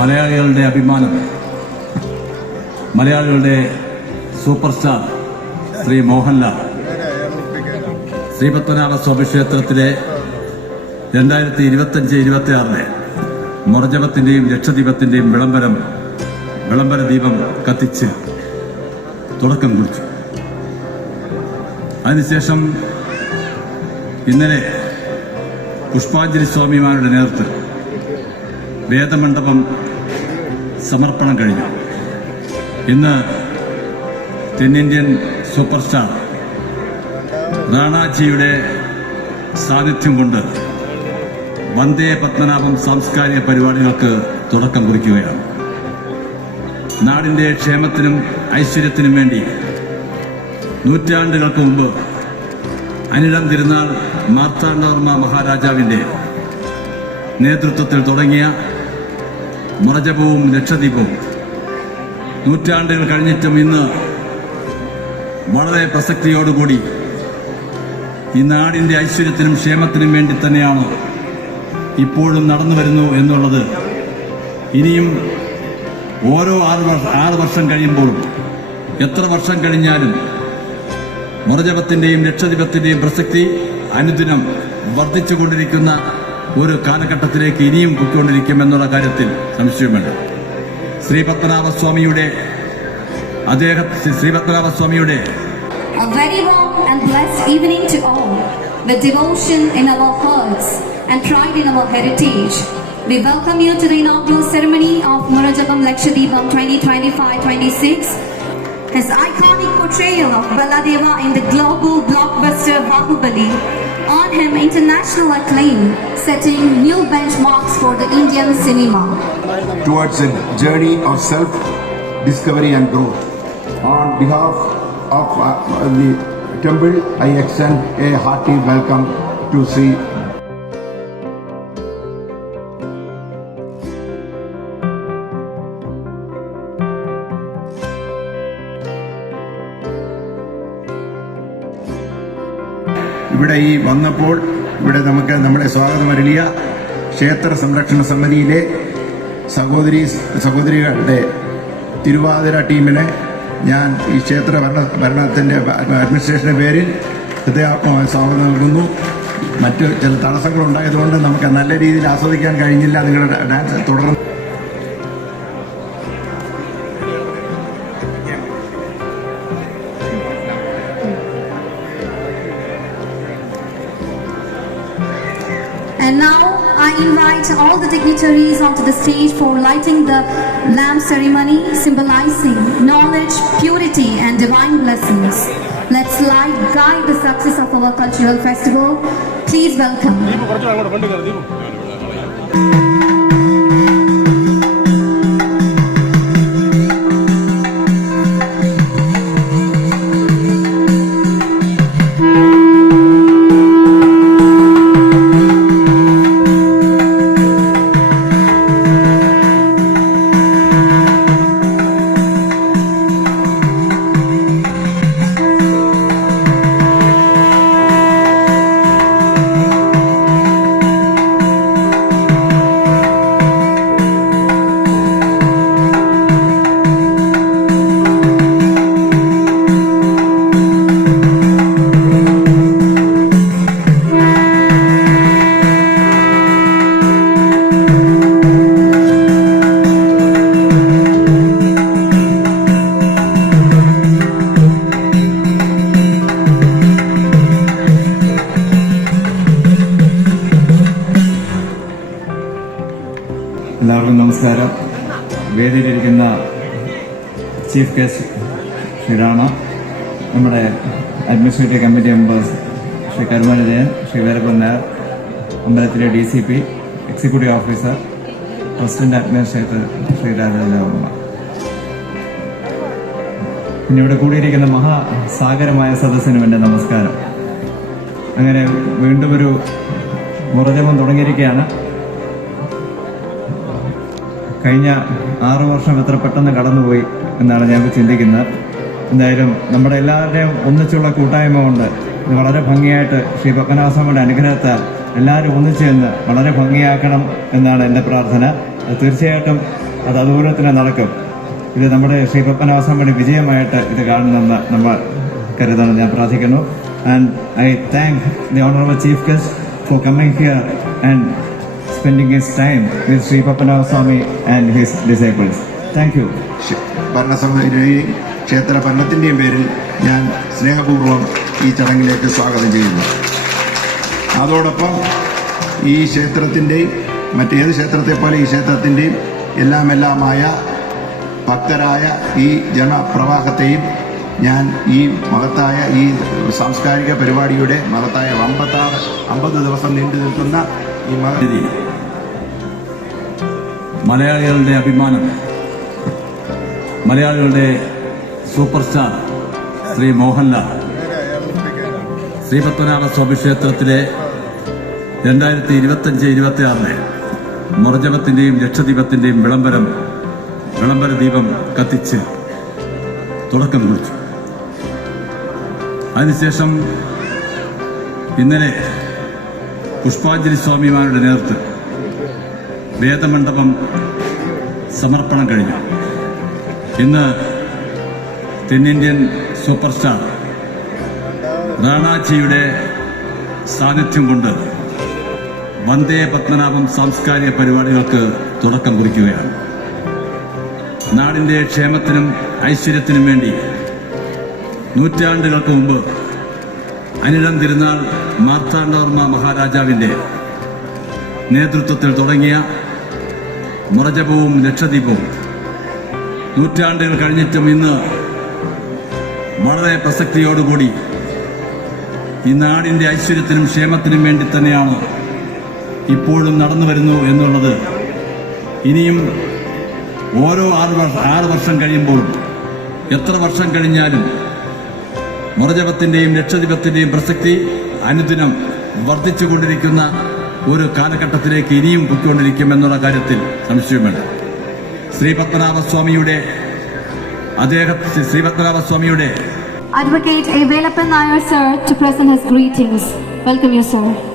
മലയാളികളുടെ അഭിമാനം. മലയാളികളുടെ സൂപ്പർ സ്റ്റാർ ശ്രീ മോഹൻലാൽ. ശ്രീപത്മനാഭ സ്വാമി ക്ഷേത്രത്തിലെ രണ്ടായിരത്തി ഇരുപത്തഞ്ച് ഇരുപത്തി ആറിലെ മുറജപത്തിന്റെയും ലക്ഷദ്വീപത്തിന്റെയും വിളംബരം വിളംബര ദീപം കത്തിച്ച് തുടക്കം കുറിച്ചു. അതിനുശേഷം ഇന്നലെ പുഷ്പാഞ്ജലി സ്വാമിമാരുടെ നേതൃത്വം വേദമണ്ഡപം സമർപ്പണം കഴിഞ്ഞു. ഇന്ന് തെന്നിന്ത്യൻ സൂപ്പർ സ്റ്റാർ റാണാജിയുടെ സാന്നിധ്യം കൊണ്ട് വന്ദേ പത്മനാഭം സാംസ്കാരിക പരിപാടികൾക്ക് തുടക്കം കുറിക്കുകയാണ്. നാടിന്റെ ക്ഷേമത്തിനും ഐശ്വര്യത്തിനും വേണ്ടി നൂറ്റാണ്ടുകൾക്ക് മുമ്പ് അനിടം തിരുനാൾ മാർത്താണ്ഡവർമ്മ മഹാരാജാവിന്റെ നേതൃത്വത്തിൽ തുടങ്ങിയ മുറജപവും ലക്ഷദ്വീപവും നൂറ്റാണ്ടുകൾ കഴിഞ്ഞിട്ടും ഇന്ന് വളരെ പ്രസക്തിയോടുകൂടി ഈ നാടിന്റെ ഐശ്വര്യത്തിനും ക്ഷേമത്തിനും വേണ്ടി തന്നെയാണ് ഇപ്പോഴും നടന്നു വരുന്നു എന്നുള്ളത് ഇനിയും ഓരോ ആറ് ആറ് വർഷം കഴിയുമ്പോഴും എത്ര വർഷം കഴിഞ്ഞാലും മുറജപത്തിന്റെയും ലക്ഷദ്വീപത്തിന്റെയും പ്രസക്തി അനുദിനം വർദ്ധിച്ചുകൊണ്ടിരിക്കുന്ന ഒരു കാലഘട്ടത്തിലേക്ക് ഇനിയും പൊയ്ക്കൊണ്ടിരിക്കുമെന്നുള്ള കാര്യത്തിൽ സംശയം വേണ്ട ശ്രീ പത്മനാഭസ്വാമിയുടെ അദ്ദേഹം Shri പത്മനാഭസ്വാമിയുടെ A very warm and blessed evening to all. With devotion in our hearts and pride in our heritage, we welcome you to the inaugural ceremony of Murajabam Lakshadweepam 2025-26. His iconic portrayal of Baladeva in the global blockbuster Bahubali earned him international acclaim, setting new benchmarks for the Indian cinema. towards a journey of self discovery and growth. On behalf of uh, the temple, I extend a hearty welcome to Sri ഇവിടെ ഈ വന്നപ്പോൾ ഇവിടെ നമുക്ക് നമ്മളെ സ്വാഗതം അരുളിയ ക്ഷേത്ര സംരക്ഷണ സമിതിയിലെ സഹോദരി സഹോദരികളുടെ തിരുവാതിര ടീമിനെ ഞാൻ ഈ ക്ഷേത്ര ഭരണ ഭരണത്തിന്റെ അഡ്മിനിസ്ട്രേഷന്റെ പേരിൽ ഹൃദയാത്മമായ സ്വാഗതം നൽകുന്നു. മറ്റ് ചില തടസ്സങ്ങൾ ഉണ്ടായതുകൊണ്ട് നമുക്ക് നല്ല രീതിയിൽ ആസ്വദിക്കാൻ കഴിഞ്ഞില്ല. നിങ്ങളുടെ ഡാൻസ് തുടർന്ന് And now I invite all the dignitaries onto the stage for lighting the lamp ceremony symbolizing knowledge, purity and divine blessings. Let's light guide the success of our cultural festival. Please welcome. എല്ലാവർക്കും നമസ്കാരം. വേദിയിലിരിക്കുന്ന chief guest Shri Rana നമ്മുടെ administrative committee members Shri Karumanujayan Shri Verappan Nair അമ്പലത്തിലെ D C P executive officer president administrator Shri Rajavarma പിന്നെ ഇവിടെ കൂടിയിരിക്കുന്ന മഹാസാഗരമായ സദസ്സിനും എന്റെ നമസ്കാരം. അങ്ങനെ വീണ്ടും ഒരു മുറജമം തുടങ്ങിയിരിക്കുകയാണ്. കഴിഞ്ഞ ആറു വർഷം എത്ര പെട്ടെന്ന് കടന്നുപോയി എന്നാണ് ഞാൻ ചിന്തിക്കുന്നത്. എന്തായാലും നമ്മുടെ എല്ലാവരുടെയും ഒന്നിച്ചുള്ള കൂട്ടായ്മ കൊണ്ട് വളരെ ഭംഗിയായിട്ട് ശ്രീ പത്മനാഭസ്വാമിയുടെ അനുഗ്രഹത്താൽ എല്ലാവരും ഒന്നിച്ചു ചെന്ന് വളരെ ഭംഗിയാക്കണം എന്നാണ് എന്റെ പ്രാർത്ഥന. തീർച്ചയായിട്ടും അത് അതുപോലെ തന്നെ നടക്കും. ഇത് നമ്മുടെ ശ്രീ പത്മനാഭസ്വാമിയുടെ വിജയമായിട്ട് ഇത് കാണുമെന്ന് നമ്മൾ കരുതണം ഞാൻ പ്രാർത്ഥിക്കുന്നു. And I thank the honourable chief guest for coming here and spending his time with Shri Pappanabha Swamy and his disciples thank you ഭരണസമിതിയുടെയും ക്ഷേത്ര ഭരണത്തിന്റെയും പേരിൽ ഞാൻ സ്നേഹപൂർവം ഈ ചടങ്ങിലേക്ക് സ്വാഗതം ചെയ്യുന്നു. അതോടൊപ്പം ഈ ക്ഷേത്രത്തിന്റെയും മറ്റേത് ക്ഷേത്രത്തെ പോലെ ഈ ക്ഷേത്രത്തിന്റെയും എല്ലാം എല്ലാമായ ഭക്തരായ ഈ ജനപ്രവാഹത്തെയും ഞാൻ ഈ മഹത്തായ ഈ സാംസ്കാരിക പരിപാടിയുടെ മഹത്തായ അമ്പത്താറ് അമ്പത് ദിവസം നീണ്ടു നിൽക്കുന്ന ഈ മഹ രീതി മലയാളികളുടെ അഭിമാനം. മലയാളികളുടെ സൂപ്പർ സ്റ്റാർ ശ്രീ മോഹൻലാൽ. ശ്രീപത്മനാഭ സ്വാമി ക്ഷേത്രത്തിലെ രണ്ടായിരത്തി ഇരുപത്തഞ്ച് ഇരുപത്തി ആറിലെ മുറജപത്തിന്റെയും ലക്ഷദീപത്തിന്റെയും വിളംബരം വിളംബര ദീപം കത്തിച്ച് തുടക്കം കുറിച്ചു. അതിനുശേഷം ഇന്നലെ പുഷ്പാഞ്ജലി സ്വാമിമാരുടെ നേതൃത്വം വേദമണ്ഡപം സമർപ്പണം കഴിഞ്ഞു. ഇന്ന് തെന്നിന്ത്യൻ സൂപ്പർ സ്റ്റാർ റാണാജിയുടെ സാന്നിധ്യം കൊണ്ട് വന്ദേ പത്മനാഭം സാംസ്കാരിക പരിപാടികൾക്ക് തുടക്കം കുറിക്കുകയാണ്. നാടിന്റെ ക്ഷേമത്തിനും ഐശ്വര്യത്തിനും വേണ്ടി നൂറ്റാണ്ടുകൾക്ക് മുമ്പ് അനിടം തിരുനാൾ മാർത്താണ്ഡവർമ്മ മഹാരാജാവിന്റെ നേതൃത്വത്തിൽ തുടങ്ങിയ മുറജപവും ലക്ഷദ്വീപവും നൂറ്റാണ്ടുകൾ കഴിഞ്ഞിട്ടും ഇന്ന് വളരെ പ്രസക്തിയോടുകൂടി ഈ നാടിന്റെ ഐശ്വര്യത്തിനും ക്ഷേമത്തിനും വേണ്ടി തന്നെയാണ് ഇപ്പോഴും നടന്നു വരുന്നു എന്നുള്ളത്. ഇനിയും ഓരോ ആറ് ആറ് വർഷം കഴിയുമ്പോൾ എത്ര വർഷം കഴിഞ്ഞാലും മുറജപത്തിന്റെയും ലക്ഷദ്വീപത്തിന്റെയും പ്രസക്തി അനുദിനം വർദ്ധിച്ചുകൊണ്ടിരിക്കുന്ന ഒരു കാലഘട്ടത്തിലേക്ക് ഇനിയും പൊയ്ക്കൊണ്ടിരിക്കും എന്നുള്ള കാര്യത്തിൽ സംശയം വേണ്ട ശ്രീ പത്മനാഭസ്വാമിയുടെ അദ്ദേഹത്തെ Shri പത്മനാഭസ്വാമിയുടെ Advocate A. Velappan Nair, sir, to present his greetings. Welcome you, sir.